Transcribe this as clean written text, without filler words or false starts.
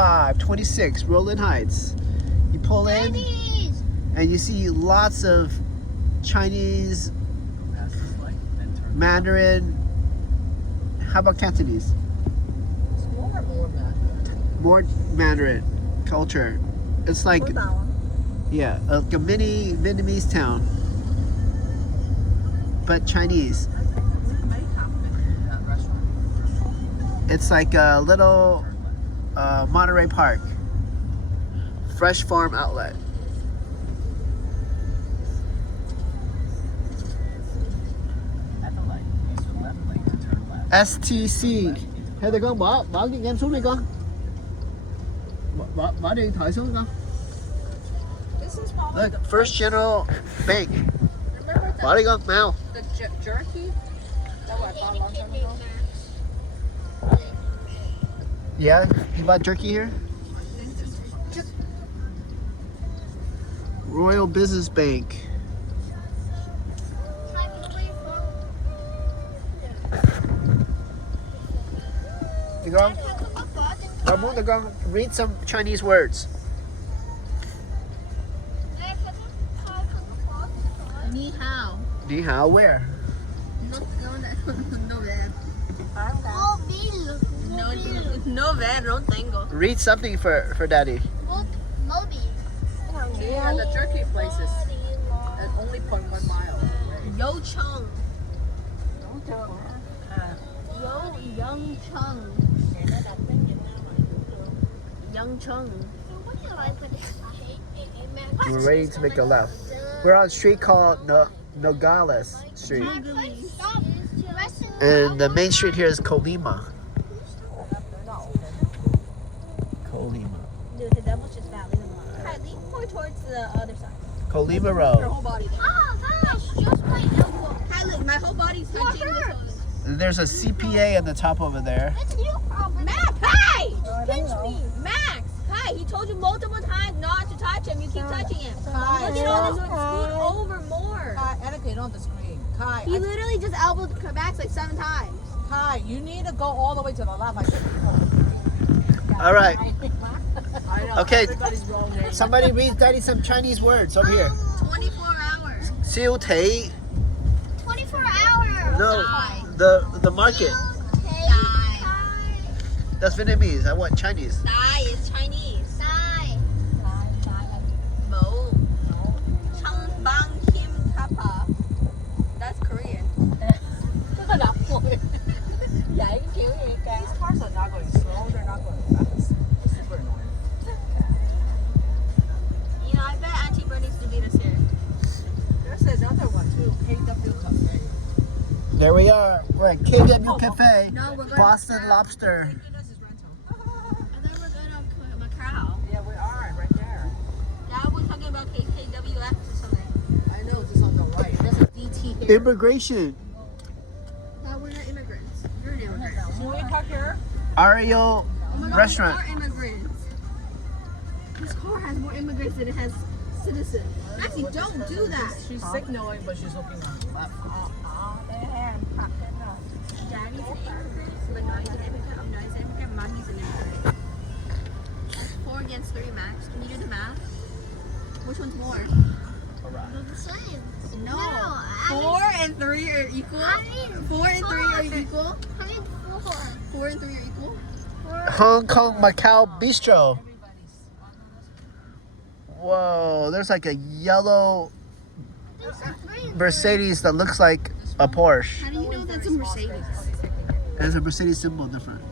25, 26, Rolling Heights. You pull in and you see lots of Chinese, Mandarin. How about Cantonese? More Mandarin culture. It's like, yeah, like a mini Vietnamese town, but Chinese. It's like a little Monterey Park, fresh farm outlet. STC. Hay con bỏ cái game xuống đi con. Bỏ điện thoại xuống con. Look, First General Bank. Bỏ đi con, nào. The jerky? That's what I bought a long time ago. Yeah, you bought jerky here? Royal Business Bank. You go. Con read some Chinese words. Ni hao. Ni hao where? No van, no tengo. Read something for daddy. Yeah, the jerky places at only 0.1 mile away. Yo Chung. Young Chung. Young Chung. We're ready to make a left. We're on a street called Nogales Street. And the main street here is Colima. Colima. Dude, the devil's just badly in line. Kylie, point towards the other side. Colima Your Road. whole body there. Oh gosh, just my elbow. Kylie, my whole body's touching this one. There's a CPA at the top over there. Max, hey! Pinch me! Max! Hi, he told you multiple times not to touch him. You keep touching him. Look at all this one. Scoot over more. Kai, etiquette on the screen. Kai, He literally just elbowed Max like 7 times. Kai, you need to go all the way to the left. I think. All right. I know. Okay. Everybody's wrong name. Somebody read daddy some Chinese words over here. 24 hours. Siu Tei. 24 hours. No, the market. That's Vietnamese. I want Chinese. Dai is Chinese. Sai. Mo. Chang Bang Kim Kappa. That's Korean. These cars are not going slow. They're not going fast. It's super annoying. You know, I bet Auntie Bernie needs to beat us here. There's another one too. KW Cafe. There we are. We're at KW Cafe. No, we're going Boston to Lobster. Thank goodness it's rental. I thought we're going to Macau. Yeah, we are right there. Now we're talking about KWF or something. I know, just on the right. There's a DT here. Immigration. No, we're not immigrants. You're an immigrant. Can we park here? Ario Oh my God, Restaurant. We are immigrants. This car has more immigrants than it has citizens. Actually, don't do that. She's signaling, but she's looking on the left. Daddy's an immigrant, but no, he's an immigrant. Oh, no, he's an immigrant. Mommy's an immigrant. That's 4 against 3, Max. Can you do the math? Which one's more? They're the same. No. I 4 and 3 are equal. I mean 4 and 3 are 4. equal. I mean 4. 4 and 3 are equal. Hong Kong Macau Bistro. Whoa, there's like a yellow There's a 3. Mercedes that looks like a Porsche. How do you know that's a Mercedes? It has a Mercedes symbol different.